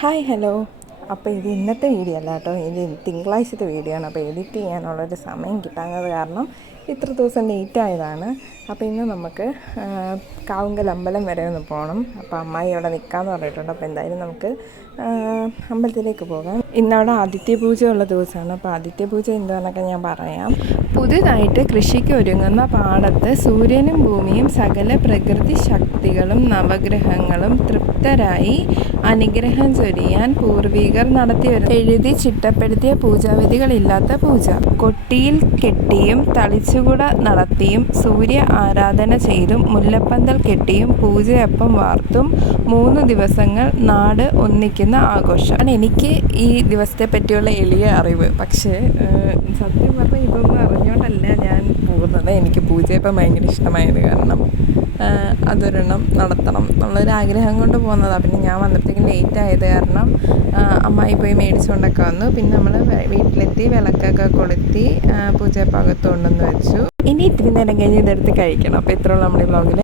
Hi hello. അപ്പോൾ ഇത് ഇന്നത്തെ വീഡിയോ അല്ല കേട്ടോ, ഇത് തിങ്കളാഴ്ചത്തെ വീഡിയോ ആണ്. അപ്പോൾ എഡിറ്റ് ചെയ്യാനുള്ളൊരു സമയം കിട്ടാഞ്ഞത് കാരണം ഇത്ര ദിവസം ലേറ്റ് ആയതാണ്. അപ്പോൾ ഇന്ന് നമുക്ക് കാവുങ്കൽ അമ്പലം വരെ ഒന്ന് പോകണം. അപ്പോൾ അമ്മായി അവിടെ നിൽക്കാമെന്ന് പറഞ്ഞിട്ടുണ്ട്. അപ്പോൾ എന്തായാലും നമുക്ക് അമ്പലത്തിലേക്ക് പോകാം. ഇന്നവിടെ ആദിത്യ പൂജ ഉള്ള ദിവസമാണ്. അപ്പോൾ ആദിത്യ പൂജ എന്താണെന്നൊക്കെ ഞാൻ പറയാം. പുതുതായിട്ട് കൃഷിക്ക് ഒരുങ്ങുന്ന പാടത്ത് സൂര്യനും ഭൂമിയും സകല പ്രകൃതി ശക്തികളും നവഗ്രഹങ്ങളും തൃപ്തരായി അനുഗ്രഹം ചൊരിയാൻ പൂർവികർ നടത്തിവരുന്നു. എഴുതി ചിട്ടപ്പെടുത്തിയ പൂജാവിധികളില്ലാത്ത പൂജ. കൊട്ടിയിൽ കെട്ടിയും തളിച്ചുകുട നടത്തിയും സൂര്യ ആരാധന ചെയ്തും മുല്ലപ്പന്തൽ കെട്ടിയും പൂജയപ്പം വാർത്തും 3 ദിവസങ്ങൾ നാട് ഒന്നിക്കുന്ന ആഘോഷം. എനിക്ക് ഈ ദിവസത്തെ പറ്റിയുള്ള എളിയ അറിവ്. പക്ഷേ സത്യം പറഞ്ഞാൽ ഇതൊന്നും അറിഞ്ഞുകൊണ്ടല്ല ഞാൻ പോകുന്നത്. എനിക്ക് പൂജയപ്പം ഭയങ്കര ഇഷ്ടമായത് കാരണം അതൊരെണ്ണം നടത്തണം എന്നുള്ളൊരാഗ്രഹം കൊണ്ട് പോകുന്നതാണ്. പിന്നെ ഞാൻ വന്നപ്പോഴത്തേക്കും ലേറ്റ് ആയത് കാരണം അമ്മായി പോയി മേടിച്ചുകൊണ്ടൊക്കെ വന്നു. പിന്നെ നമ്മൾ വീട്ടിലെത്തി വിളക്കൊക്കെ കൊളുത്തി പൂജയപ്പം അകത്ത് കൊണ്ടുവന്ന് വെച്ചു. ഇനി ഇത്തിരി നേരം കഴിഞ്ഞ് ഇതെടുത്ത് കഴിക്കണം. അപ്പോൾ ഇത്രയുള്ള നമ്മുടെ വ്ളോഗിൽ.